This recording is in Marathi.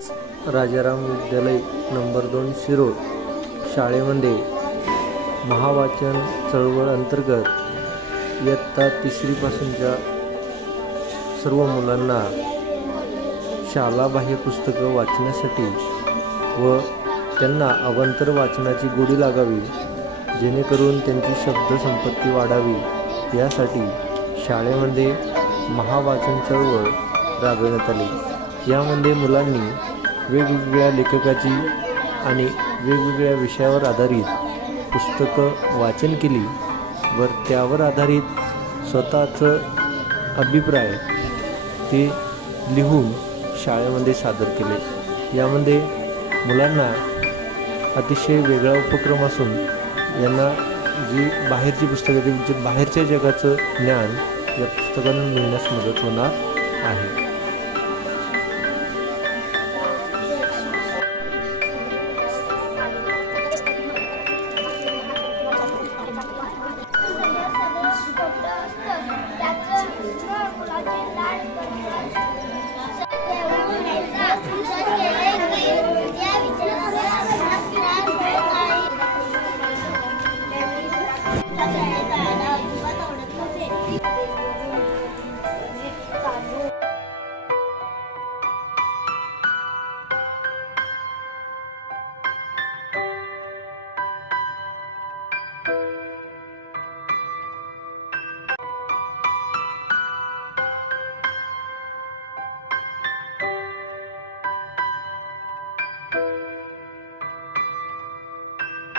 पाच राजाराम विद्यालय नंबर दोन शिरोळ शाळेमध्ये महावाचन चळवळ अंतर्गत इयत्ता तिसरीपासूनच्या सर्व मुलांना शालाबाह्य पुस्तकं वाचण्यासाठी व त्यांना अवंतर वाचनाची गोडी लागावी जेणेकरून त्यांची शब्दसंपत्ती वाढावी यासाठी शाळेमध्ये महावाचन चळवळ राबवण्यात आली. यामध्ये मुलांनी वेगवेगळ्या लेखकाची आणि वेगवेगळ्या विषयावर आधारित पुस्तकं वाचन केली व त्यावर आधारित स्वतःचं अभिप्राय ते लिहून शाळेमध्ये सादर केले. यामध्ये मुलांना अतिशय वेगळा उपक्रम असून यांना जी बाहेरची पुस्तकं जे बाहेरच्या जगाचं ज्ञान या पुस्तकांना मिळण्यास मदत होणार आहे.